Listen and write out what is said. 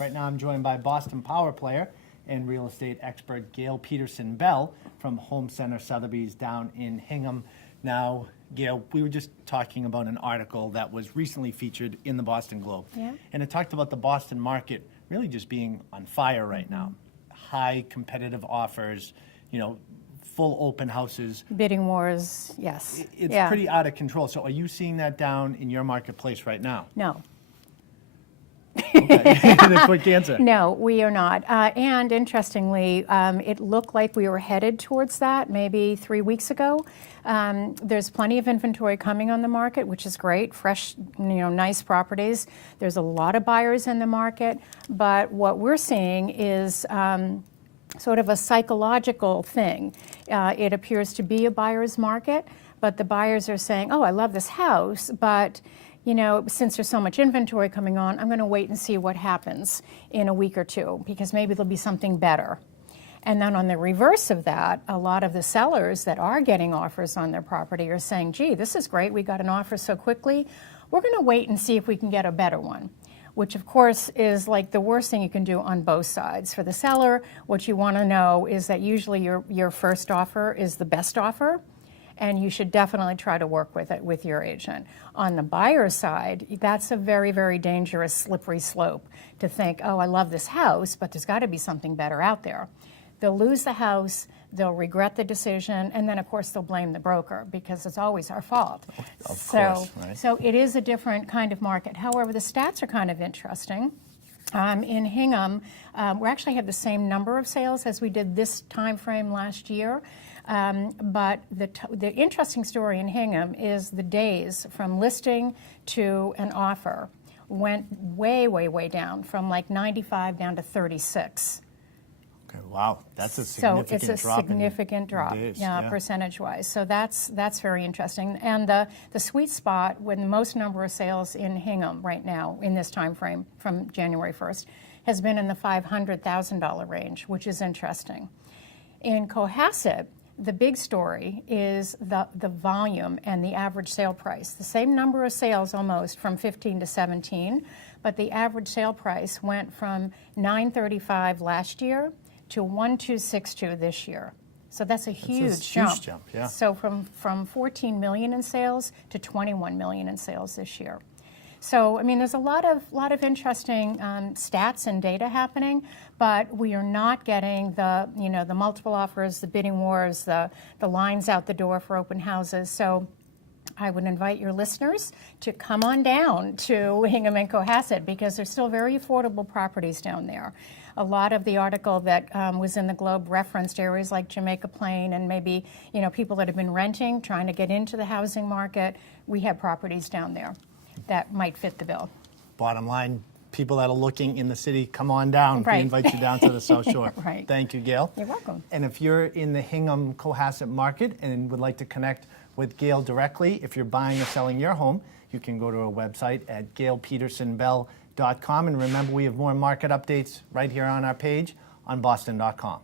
Right now I'm joined by Boston Power player and real estate expert Gail Petersen Bell from Home Center Sotheby's down in Hingham. Now, Gail, we were just talking about an article that was recently featured in the Boston Globe. Yeah. And it talked about the Boston market really just being on fire right now. High competitive offers, full open houses. Bidding wars, yes. It's pretty out of control. So are you seeing that down in your marketplace right now? No. Okay. The quick answer. No, we are not. And interestingly, it looked like we were headed towards that maybe 3 weeks ago. There's plenty of inventory coming on the market, which is great, fresh, nice properties. There's a lot of buyers in the market, but what we're seeing is sort of a psychological thing. It appears to be a buyer's market, but the buyers are saying, oh, I love this house, but since there's so much inventory coming on, I'm going to wait and see what happens in a week or two, because maybe there'll be something better. And then on the reverse of that, a lot of the sellers that are getting offers on their property are saying, gee, this is great, we got an offer so quickly, we're going to wait and see if we can get a better one, which of course is like the worst thing you can do on both sides. For the seller, what you want to know is that usually your first offer is the best offer, and you should definitely try to work with it with your agent. On the buyer's side, that's a very, very dangerous, slippery slope to think, oh, I love this house, but there's got to be something better out there. They'll lose the house, they'll regret the decision, and then of course they'll blame the broker because it's always our fault. Of course, right. So it is a different kind of market. However, the stats are kind of interesting. In Hingham, we actually have the same number of sales as we did this time frame last year. But the interesting story in Hingham is the days from listing to an offer went way, way, way down, from like 95 down to 36. Okay, wow, that's a significant drop. So it's a significant drop, percentage-wise. So that's very interesting. And the sweet spot with the most number of sales in Hingham right now in this time frame from January 1st has been in the $500,000 range, which is interesting. In Cohasset, the big story is the volume and the average sale price. The same number of sales almost from 15 to 17, but the average sale price went from $935 last year to $1,262 this year. So that's a huge jump. Huge jump, yeah. So from 14 million in sales to 21 million in sales this year. So, I mean, there's a lot of interesting stats and data happening, but we are not getting the multiple offers, the bidding wars, the lines out the door for open houses. So I would invite your listeners to come on down to Hingham and Cohasset because there's still very affordable properties down there. A lot of the article that was in the Globe referenced areas like Jamaica Plain and maybe people that have been renting, trying to get into the housing market. We have properties down there that might fit the bill. Bottom line, people that are looking in the city, come on down. Right. We invite you down to the South Shore. Right. Thank you, Gail. You're welcome. And if you're in the Hingham Cohasset market and would like to connect with Gail directly, if you're buying or selling your home, you can go to our website at gailpetersenbell.com. And remember, we have more market updates right here on our page on boston.com.